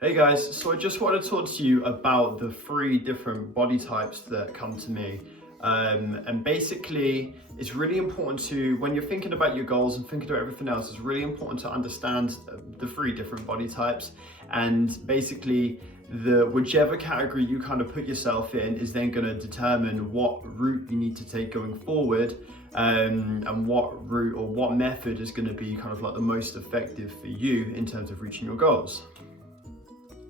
Hey guys, so I just want to talk to you about the three different body types that come to me. And basically, it's really important to, when you're thinking about your goals and thinking about everything else, it's really important to understand the three different body types. And basically, whichever category you kind of put yourself in is then going to determine what route you need to take going forward, and what route or what method is going to be kind of like the most effective for you in terms of reaching your goals.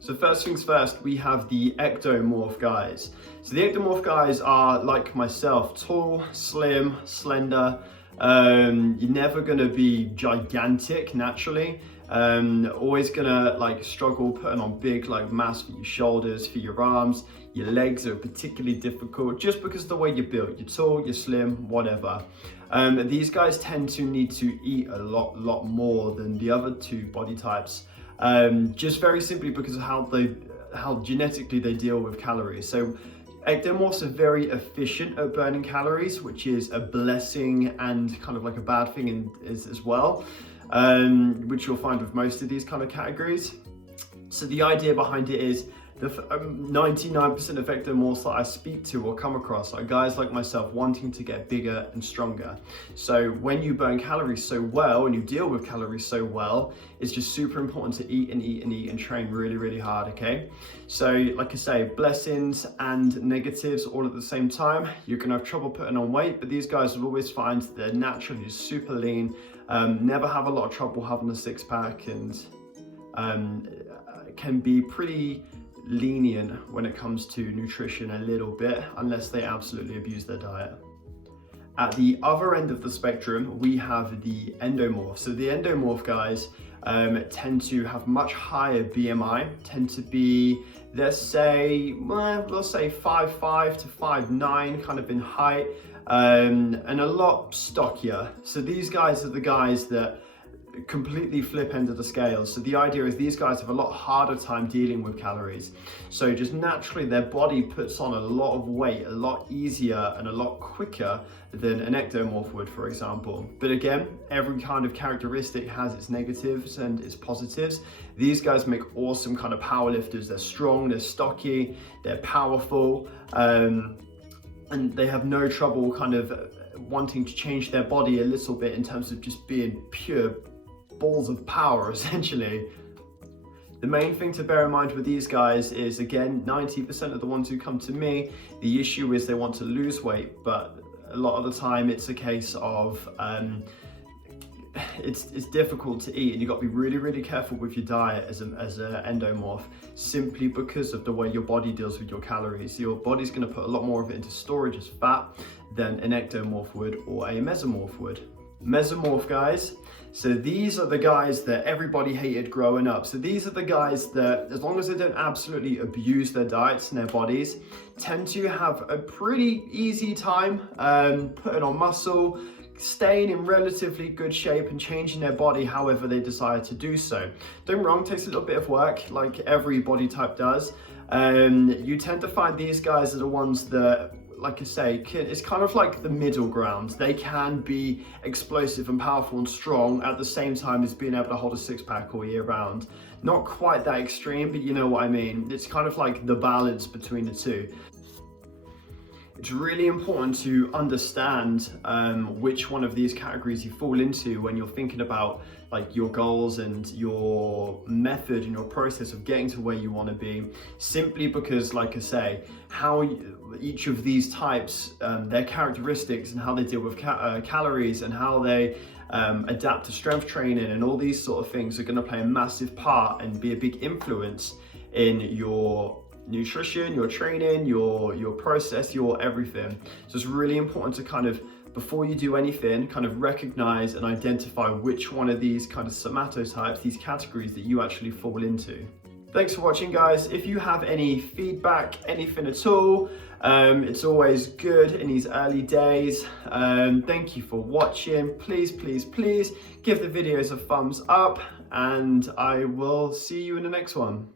So first things first, we have the ectomorph guys. So the ectomorph guys are like myself, tall, slim, slender. You're never gonna be gigantic naturally. Always gonna like struggle putting on big like mass for your shoulders, for your arms. Your legs are particularly difficult just because of the way you're built. You're tall, you're slim, whatever. These guys tend to need to eat a lot more than the other two body types. Just very simply because of how genetically they deal with calories. So ectomorphs are very efficient at burning calories, which is a blessing and kind of like a bad thing as well, which you'll find with most of these kind of categories. So the idea behind it is the 99% of ectomorphs that I speak to or come across are guys like myself wanting to get bigger and stronger. So when you burn calories so well and you deal with calories so well, it's just super important to eat and eat and eat and train really hard, okay? So like I say, blessings and negatives all at the same time. You're gonna have trouble putting on weight, but these guys will always find they're naturally super lean, never have a lot of trouble having a six pack, and can be pretty lenient when it comes to nutrition a little bit, unless they absolutely abuse their diet. At the other end of the spectrum, we have the endomorph. So the endomorph guys tend to have much higher BMI, tend to be, let's say 5'5" to 5'9", kind of in height, and a lot stockier. So these guys are the guys that completely flip end of the scale. So the idea is these guys have a lot harder time dealing with calories. So just naturally their body puts on a lot of weight a lot easier and a lot quicker than an ectomorph would, for example. But again, every kind of characteristic has its negatives and its positives. These guys make awesome kind of power lifters. They're strong, they're stocky, they're powerful, and they have no trouble kind of wanting to change their body a little bit in terms of just being pure balls of power, essentially. The main thing to bear in mind with these guys is, again, 90% of the ones who come to me, the issue is they want to lose weight, but a lot of the time it's a case of it's difficult to eat, and you've got to be really careful with your diet as an endomorph, simply because of the way your body deals with your calories. Your body's going to put a lot more of it into storage as fat than an ectomorph would or a mesomorph would. Mesomorph guys, so these are the guys that everybody hated growing up. So these are the guys that, as long as they don't absolutely abuse their diets and their bodies, tend to have a pretty easy time putting on muscle, staying in relatively good shape and changing their body however they desire to do so. Don't get me wrong, it takes a little bit of work, like every body type does. You tend to find these guys are the ones that, like I say, it's kind of like the middle ground. They can be explosive and powerful and strong at the same time as being able to hold a six pack all year round. Not quite that extreme, but you know what I mean. It's kind of like the balance between the two. It's really important to understand which one of these categories you fall into when you're thinking about like your goals and your method and your process of getting to where you want to be, simply because, like I say, each of these types, their characteristics and how they deal with calories and how they adapt to strength training and all these sort of things are going to play a massive part and be a big influence in your nutrition, your training, your process, your everything. So it's really important to kind of, before you do anything, kind of recognize and identify which one of these kind of somatotypes, these categories that you actually fall into. Thanks for watching, guys. If you have any feedback, anything at all, it's always good in these early days. Thank you for watching. Please give the videos a thumbs up, and I will see you in the next one.